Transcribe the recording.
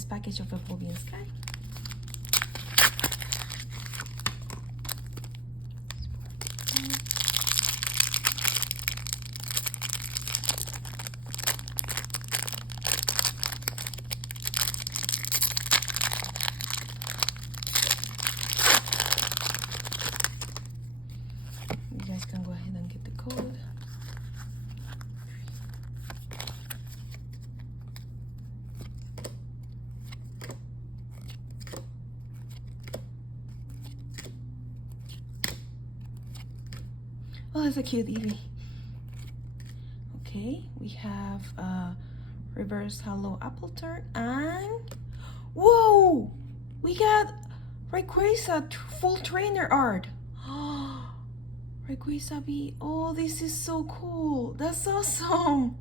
this package of Evolving Sky. You guys can go ahead and get the code. Oh, that's a cute Eevee. Okay, we have reverse hollow apple turn and whoa! We got Rayquaza full trainer art. Rayquaza B. Oh, this is so cool. That's awesome.